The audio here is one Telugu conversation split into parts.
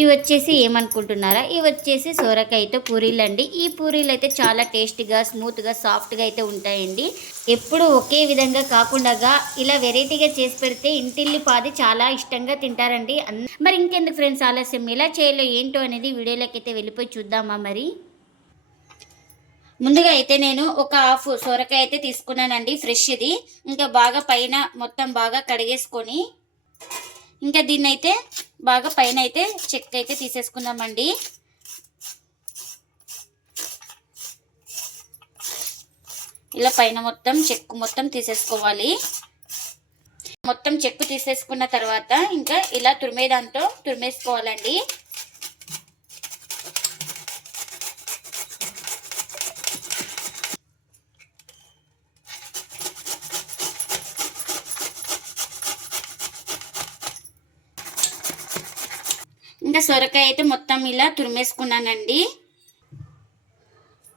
ఇవి వచ్చేసి ఏమనుకుంటున్నారా? ఇవి వచ్చేసి సోరకాయతో పూరీలు అండి. ఈ పూరీలు అయితే చాలా టేస్టీగా స్మూత్గా సాఫ్ట్గా అయితే ఉంటాయండి. ఎప్పుడు ఒకే విధంగా కాకుండా ఇలా వెరైటీగా చేసి పెడితే ఇంటిల్లి పాది చాలా ఇష్టంగా తింటారండి. మరి ఇంకెందుకు ఫ్రెండ్స్ ఆలస్యం? ఎలా చేయలో ఏంటో అనేది వీడియోలోకైతే అయితే వెళ్ళిపోయి చూద్దామా మరి? ముందుగా అయితే నేను ఒక హాఫ్ సొరకాయ అయితే తీసుకున్నానండి ఫ్రెష్ ఇది ఇంకా బాగా పైన మొత్తం బాగా కడిగేసుకొని ఇంకా దీన్ని అయితే బాగా పైన అయితే చెక్క అయితే తీసేసుకుందామండి. ఇలా పైన మొత్తం చెక్కు మొత్తం తీసేసుకోవాలి. మొత్తం చెక్కు తీసేసుకున్న తర్వాత ఇంకా ఇలా తురిమేదాంతో తురిమేసుకోవాలండి. ఇంకా సొరకాయ అయితే మొత్తం ఇలా తురిమేసుకున్నానండి.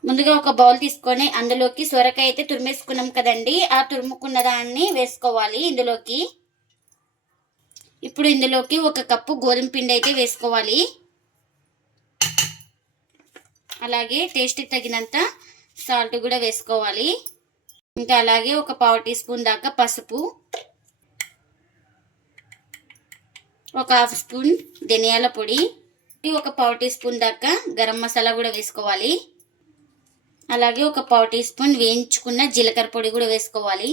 ముందుగా ఒక బౌల్ తీసుకొని అందులోకి సొరకాయ అయితే తురిమేసుకున్నాం కదండి. ఆ తురుముకున్న దాన్ని వేసుకోవాలి ఇందులోకి. ఇప్పుడు ఇందులోకి ఒక కప్పు గోధుమ పిండి అయితే వేసుకోవాలి. అలాగే టేస్ట్కి తగినంత సాల్ట్ కూడా వేసుకోవాలి. ఇంకా అలాగే ఒక పావు టీ స్పూన్ దాకా పసుపు. ఒక హాఫ్ స్పూన్ ధనియాల పొడి ఒక పావు టీ స్పూన్ దాకా గరం మసాలా కూడా వేసుకోవాలి. అలాగే ఒక పావు టీ స్పూన్ వేయించుకున్న జీలకర్ర పొడి కూడా వేసుకోవాలి.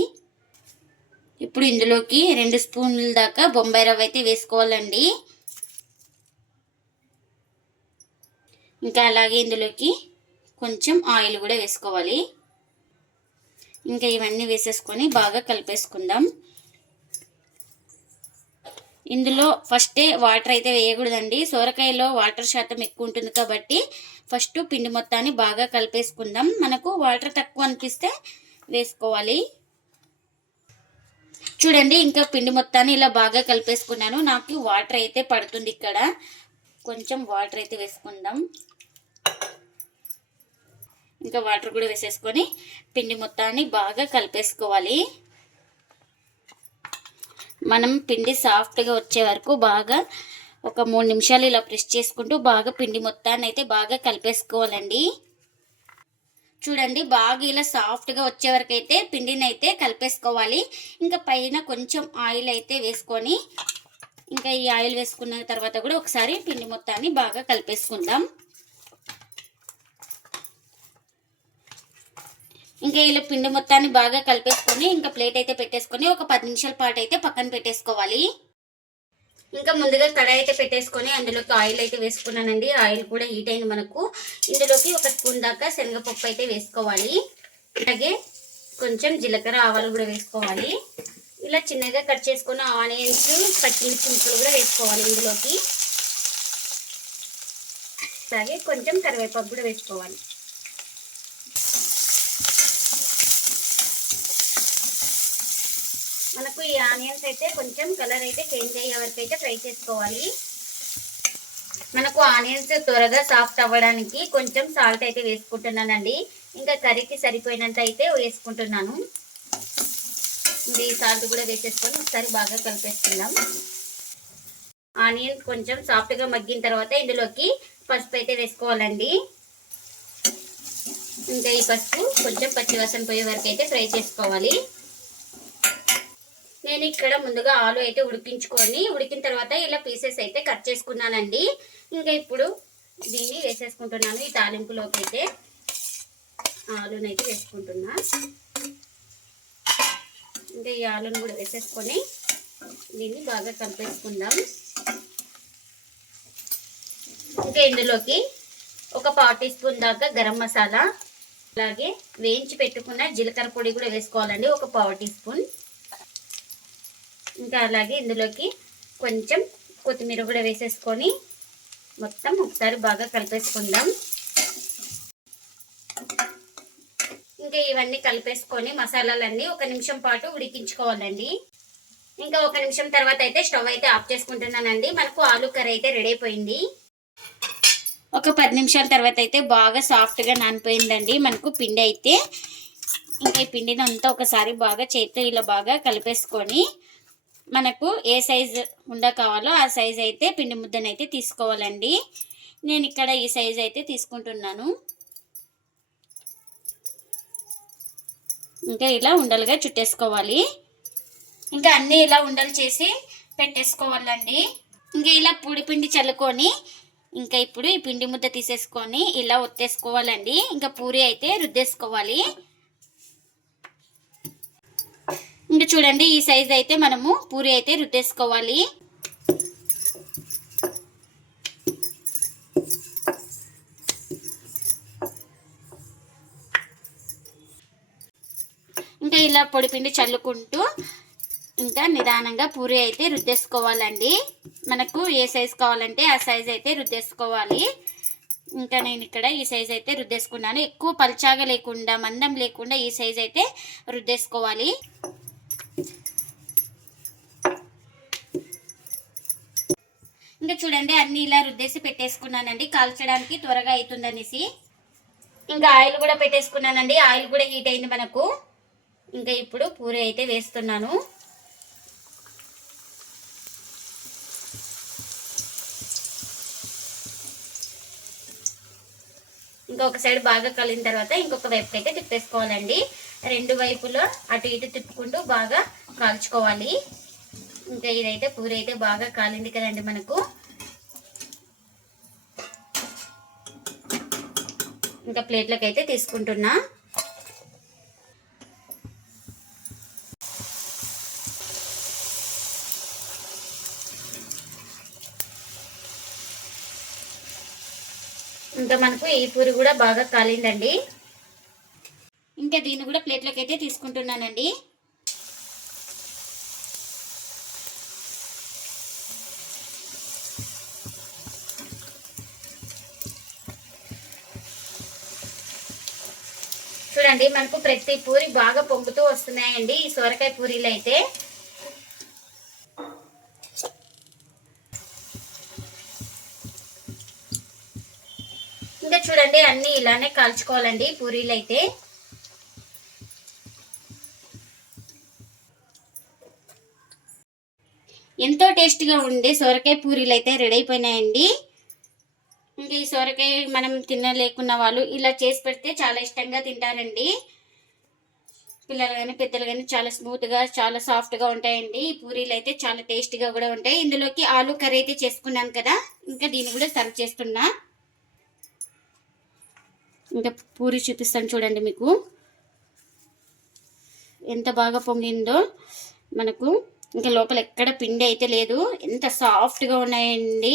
ఇప్పుడు ఇందులోకి రెండు స్పూన్ల దాకా బొంబాయి రవ్వ అయితే వేసుకోవాలండి. ఇంకా అలాగే ఇందులోకి కొంచెం ఆయిల్ కూడా వేసుకోవాలి. ఇంకా ఇవన్నీ వేసేసుకొని బాగా కలిపేసుకుందాం. ఇందులో ఫస్టే వాటర్ అయితే వేయకూడదండి. సోరకాయలో వాటర్ శాతం ఎక్కువ ఉంటుంది కాబట్టి ఫస్ట్ పిండి మొత్తాన్ని బాగా కలిపేసుకుందాం. మనకు వాటర్ తక్కువ అనిపిస్తే వేసుకోవాలి. చూడండి ఇంకా పిండి మొత్తాన్ని ఇలా బాగా కలిపేసుకున్నాను. నాకు వాటర్ అయితే పడుతుంది ఇక్కడ. కొంచెం వాటర్ అయితే వేసుకుందాం. ఇంకా వాటర్ కూడా వేసేసుకొని పిండి మొత్తాన్ని బాగా కలిపేసుకోవాలి. మనం పిండి సాఫ్ట్గా వచ్చే వరకు బాగా ఒక మూడు నిమిషాలు ఇలా ప్రెస్ చేసుకుంటూ బాగా పిండి మొత్తాన్ని అయితే బాగా కలిపేసుకోవాలండి. చూడండి బాగా ఇలా సాఫ్ట్గా వచ్చే వరకు అయితే పిండిని అయితే కలిపేసుకోవాలి. ఇంకా పైన కొంచెం ఆయిల్ అయితే వేసుకొని ఇంకా ఈ ఆయిల్ వేసుకున్న తర్వాత కూడా ఒకసారి పిండి మొత్తాన్ని బాగా కలిపేసుకుందాం. ఇంకా ఇలా పిండి మొత్తాన్ని బాగా కలిపేసుకొని ఇంకా ప్లేట్ అయితే పెట్టేసుకొని ఒక పది నిమిషాల పాటు అయితే పక్కన పెట్టేసుకోవాలి. ఇంకా ముందుగా కడాయి అయితే పెట్టేసుకొని అందులోకి ఆయిల్ అయితే వేసుకున్నానండి. ఆయిల్ కూడా హీట్ అయింది మనకు. ఇందులోకి ఒక స్పూన్ దాకా శనగపప్పు అయితే వేసుకోవాలి. అలాగే కొంచెం జీలకర్ర ఆవాలు కూడా వేసుకోవాలి. ఇలా చిన్నగా కట్ చేసుకున్న ఆనియన్స్ పచ్చిమిర్చి ముక్కలు కూడా వేసుకోవాలి ఇందులోకి. అలాగే కొంచెం కరివేపాకు కూడా వేసుకోవాలి. మనకు ఈ ఆనియన్స్ అయితే కొంచెం కలర్ అయితే చేంజ్ అయ్యే వరకు అయితే ఫ్రై చేసుకోవాలి. మనకు ఆనియన్స్ త్వరగా సాఫ్ట్ అవ్వడానికి కొంచెం సాల్ట్ అయితే వేసుకుంటున్నానండి. ఇంకా కర్రీకి సరిపోయినంత అయితే వేసుకుంటున్నాను. ఇది సాల్ట్ కూడా వేసేసుకొని ఒకసారి బాగా కలిపేసుకుందాం. ఆనియన్స్ కొంచెం సాఫ్ట్గా మగ్గిన తర్వాత ఇందులోకి పసుపు అయితే వేసుకోవాలండి. ఇంకా ఈ పసుపు కొంచెం పచ్చివాసన పోయే వరకు అయితే ఫ్రై చేసుకోవాలి. నేను ఇక్కడ ముందుగా ఆలు అయితే ఉడికించుకొని ఉడికిన తర్వాత ఇలా పీసెస్ అయితే కట్ చేసుకున్నానండి. ఇంకా ఇప్పుడు దీన్ని వేసేసుకుంటున్నాను ఈ తాలింపులోకి అయితే ఆలునైతే వేసుకుంటున్నా. ఇంకా ఈ ఆలును కూడా వేసేసుకొని దీన్ని బాగా కలిపేసుకుందాం. ఇంకా ఇందులోకి ఒక పావు టీ స్పూన్ దాకా గరం మసాలా అలాగే వేయించి పెట్టుకున్న జీలకర్ర పొడి కూడా వేసుకోవాలండి ఒక పావు టీ స్పూన్. ఇంకా అలాగే ఇందులోకి కొంచెం కొత్తిమీర కూడా వేసేసుకొని మొత్తం ఒకసారి బాగా కలిపేసుకుందాం. ఇంకా ఇవన్నీ కలిపేసుకొని మసాలాలన్నీ ఒక నిమిషం పాటు ఉడికించుకోవాలండి. ఇంకా ఒక నిమిషం తర్వాత అయితే స్టవ్ అయితే ఆఫ్ చేసుకుంటున్నానండి. మనకు ఆలు కర్రీ అయితే రెడీ అయిపోయింది. ఒక పది నిమిషాల తర్వాత అయితే బాగా సాఫ్ట్గా నానిపోయిందండి మనకు పిండి అయితే. ఇంకా ఈ పిండిని అంతా ఒకసారి బాగా చేతితో ఇలా బాగా కలిపేసుకొని మనకు ఏ సైజ్ ఉండ కావాలో ఆ సైజ్ అయితే పిండి ముద్దనైతే తీసుకోవాలండి. నేను ఇక్కడ ఈ సైజ్ అయితే తీసుకుంటున్నాను. ఇంకా ఇలా ఉండలుగా చుట్టేసుకోవాలి. ఇంకా అన్నీ ఇలా ఉండలు చేసి పెట్టేసుకోవాలండి. ఇంకా ఇలా పూడి పిండి చల్లుకొని ఇంకా ఇప్పుడు ఈ పిండి ముద్ద తీసేసుకొని ఇలా ఒత్తేసుకోవాలండి. ఇంకా పూరి అయితే రుద్దేసుకోవాలి. ఇంకా చూడండి ఈ సైజ్ అయితే మనము పూరి అయితే రుద్దేసుకోవాలి. ఇంకా ఇలా పొడిపిండి చల్లుకుంటూ ఇంకా నిదానంగా పూరి అయితే రుద్దేసుకోవాలండి. మనకు ఏ సైజ్ కావాలంటే ఆ సైజ్ అయితే రుద్దేసుకోవాలి. ఇంకా నేను ఇక్కడ ఈ సైజ్ అయితే రుద్దేసుకున్నాను. ఎక్కువ పల్చాగా లేకుండా మందం లేకుండా ఈ సైజ్ అయితే రుద్దేసుకోవాలి. ఇంకా చూడండి అన్ని ఇలా రుద్దేసి పెట్టేసుకున్నానండి. కాల్చడానికి త్వరగా అవుతుందనేసి ఇంకా ఆయిల్ కూడా పెట్టేసుకున్నానండి. ఆయిల్ కూడా హీట్ అయింది మనకు. ఇంకా ఇప్పుడు పూరి అయితే వేస్తున్నాను. ఇంకొక సైడ్ బాగా కలిగిన తర్వాత ఇంకొక వైపు అయితే తిప్పేసుకోవాలండి. రెండు వైపులో అటు ఇటు తిప్పుకుంటూ బాగా కాల్చుకోవాలి. ఇంకా ఇదైతే పూరి అయితే బాగా కాలింది కదండి మనకు. ఇంకా ప్లేట్లోకి అయితే తీసుకుంటున్నా. ఇంకా మనకు ఈ పూరి కూడా బాగా కాలిందండి. ఇంకా దీన్ని కూడా ప్లేట్లోకి అయితే తీసుకుంటున్నానండి. చూడండి మనకు ప్రతి పూరి బాగా పొంగుతూ వస్తున్నాయండి ఈ సొరకాయ పూరీలు అయితే. ఇంకా చూడండి అన్ని ఇలానే కాల్చుకోవాలండి పూరీలు అయితే. ఎంతో టేస్ట్గా ఉండే సొరకాయ పూరీలు అయితే రెడీ అయిపోయినాయండి. ఇంకా ఈ సొరకాయ మనం తినలేకున్న వాళ్ళు ఇలా చేసి పెడితే చాలా ఇష్టంగా తింటారండి. పిల్లలు కానీ పెద్దలు కానీ చాలా స్మూత్గా చాలా సాఫ్ట్గా ఉంటాయండి. ఈ పూరీలు అయితే చాలా టేస్ట్గా కూడా ఉంటాయి. ఇందులోకి ఆలు కర్రీ అయితే చేసుకున్నాను కదా ఇంకా దీన్ని కూడా సర్వ్ చేస్తున్నా. ఇంకా పూరి చూపిస్తాను చూడండి మీకు. ఎంత బాగా పొంగిందో మనకు. ఇంకా లోపల ఎక్కడ పిండి అయితే లేదు. ఎంత సాఫ్ట్గా ఉన్నాయండి.